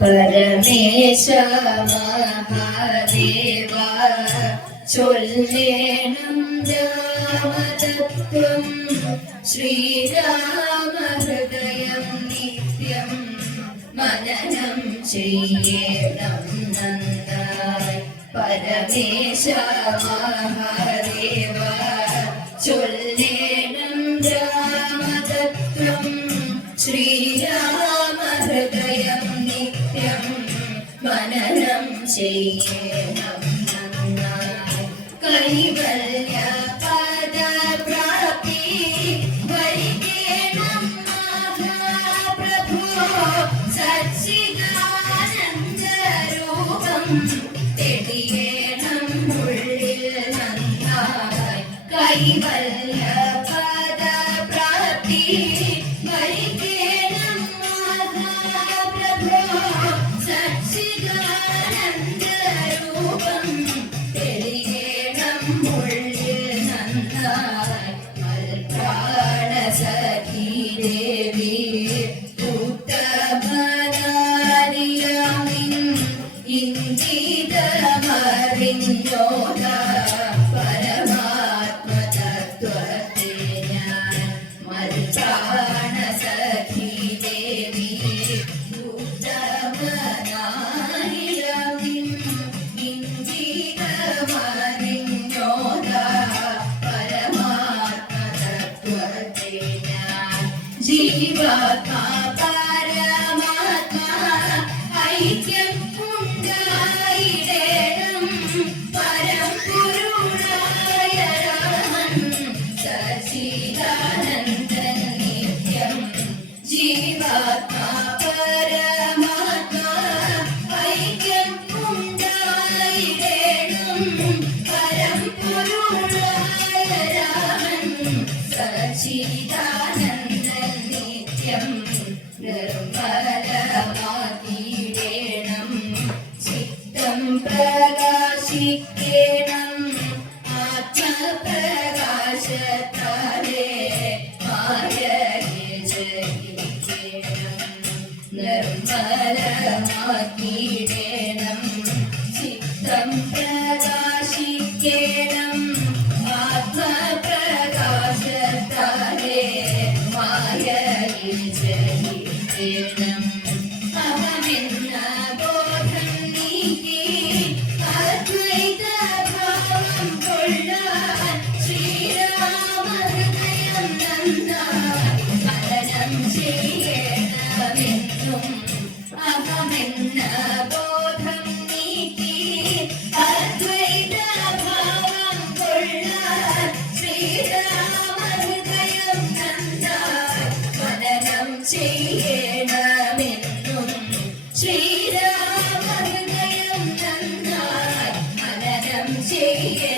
പരമേശ മഹാദേവ ചൊല്ലേണം രാമതത്വം ശ്രീരാമഹൃദയം നിത്യം മനനം ചെയ്യേണം നന്നായി. പരമേശ മഹാദേവ ചൊല്ലേണം രാമതത്വം ശ്രീരാമഹൃദയം നിത്യം മനനം ചെയ്യേണം നന്നായി. കൈവല്യ പദപ്രാപ്തി വരികേണം മഹാപ്രഭോ സച്ചിദാനന്ദരൂപം തെളിയേണം ഉള്ളിൽ നന്നായി. കൈവല്യ പദപ്രാപ്തി വരികേണം മഹാപ്രഭോ സച്ചിദാനന്ദരൂപം തെളിയേണം ഉള്ളിൽ നന്നായി. മൽപ്രാണസഖീ ദേവി ഉത്തമനാരിയാമിൻ ഇംഗിതമറിഞ്ഞോദ പരമാത്മതത്വത്തെ ഞാൻ. മൽപ്രാണസഖീ ദേവി ഉത്തമനാരിയാമിൻ ഇംഗിതമറിഞ്ഞോദ പരമാത്മതത്വത്തെ ഞാൻ. ജീവാത്മാ പരമാത്മാ ഐക്യം ഉണ്ടായിടേണം പരമ്പൊരുളായ രാമൻ സച്ചിദാനന്ദൻ നിത്യം. ജീവാത്മാ പരമാത്മാ ഐക്യം ഉണ്ടായിടേണം പരമ്പൊരുളായ രാമൻ സച്ചിദാനന്ദൻ നിത്യം. നിർമ്മലമാക്കിയിടേണം ചിത്തം പ്രകാശിക്കേണം ആത്മപ്രകാശത്താലേ മായയെ ജയിക്കേണം. നിർമ്മലമാക്കിയിടേണം ചിത്തം പ്രകാശിക്കേണം ആത്മപ്രകാശത്താലേ മായയെ ജയിക്കേണം. അഹമെന്ന ബോധം നീക്കി അദ്വൈതഭാവം കൊള്ളാൻ ശ്രീരാമഹൃദയം നന്നായി മനനം ചെയ്യണമെന്നും. അഹമെന്ന ബോധം നീക്കി അദ്വൈതഭാവം കൊള്ളാൻ ശ്രീരാമഹൃദയം നന്നായി മനനം ചെയ്യണമെന്നും. ശ്രീരാമഹൃദയം നന്നായി മനനം ചെയ്യ